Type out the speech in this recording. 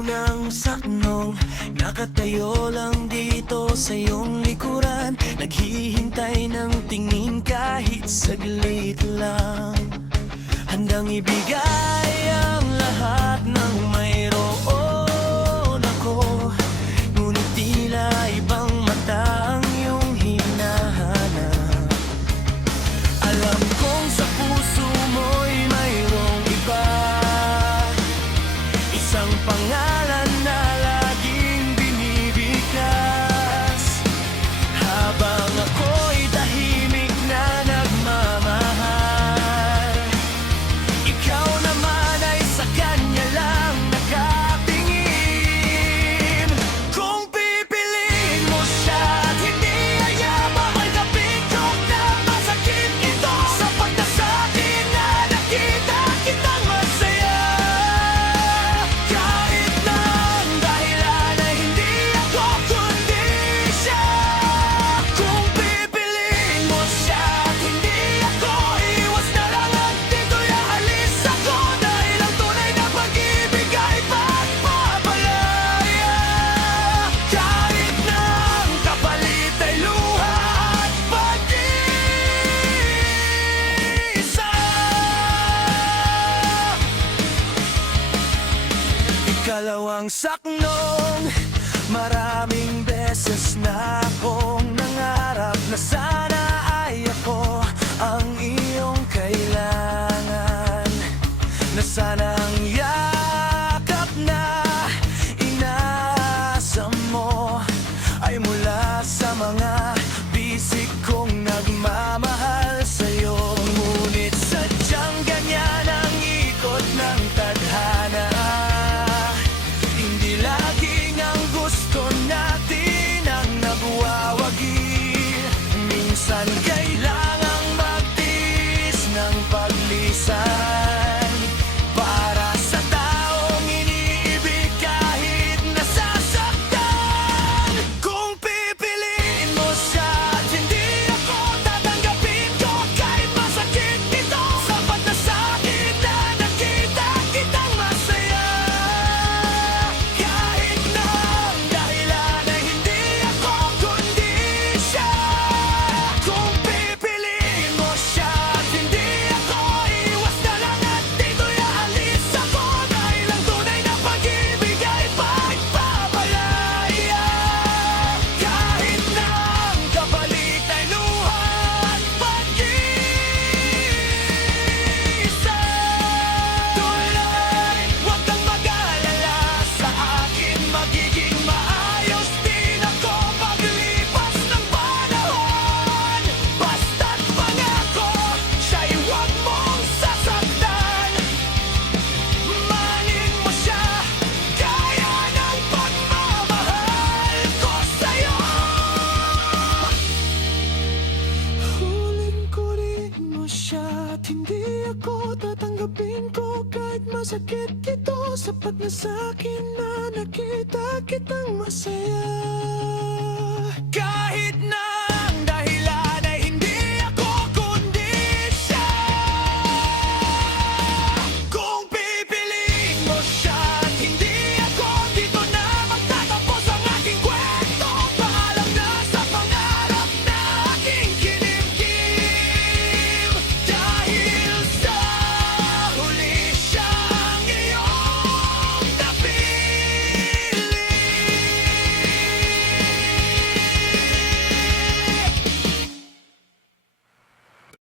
Unang saknong nakatayo lang dito sa iyong likuran, naghihintay ng tingin kahit saglit lang. Handang ibigay ang lahat ng mayroon ako, ngunit tila ibang mata ang iyong hinahanap. Alam kong sa puso mo'y mayroong iba, isang pangalan na laging binibigkas. Habang ako'y tahimik na nagmamahal, ikaw naman ay sa kanya lang nakatingin. Kung pipiliin mo siya at hindi niya makalapit, kung na masakit ito, sapat na sa'kin na nakita kitang masaya. Kahit na ang dahilan ay hindi ako kundi siya. Kung pipiliin mo siya at hindi ako, iwas na lang at dito'y aalis ako, dahil ang tunay na pag-ibig ay pagpapalaya. Kahit na ang kapalit ay luha at pag-iisa. Ikalawang saknong, maraming beses na akong nangarap na sana ay ako ang iyong kailangan, na sana ang yakap na inaasa mo ay mula sa mga bisig kong nagmamahal sa'yo. Ngunit sadyang ganyan ang ikot ng tadhana, hindi laging ang gusto natin ang nagwawagi. Minsan kailangang magtiis ng paglisan para sa taong iniibig kahit nasasaktan. Kung pipiliin mo siya at hindi ako, tatanggapin ko kahit masakit ito, sapat na sa'kin na nakita kitang masaya. Kahit na ang dahilan ay hindi ako kundi siya. Kung pipiliin mo siya at hindi ako, iwas na lang at dito'y aalis ako, dahil ang tunay na pag-ibig ay pagpapalaya. Kahit na ang kapalit ay luha at pag-iisa. Tuloy, huwag kang mag-alala, sa akin magiging maayos din ako paglipas ng panahon. Basta't pangako, siya'y huwag mong sasaktan. Mahalin mo siya gaya ng pagmamahal ko sa'yo. Huling-kurin mo siya at hindi ako, tatanggapin ko kahit masakit ito, sapat na sa'kin na nakita kitang masaya. Kahit na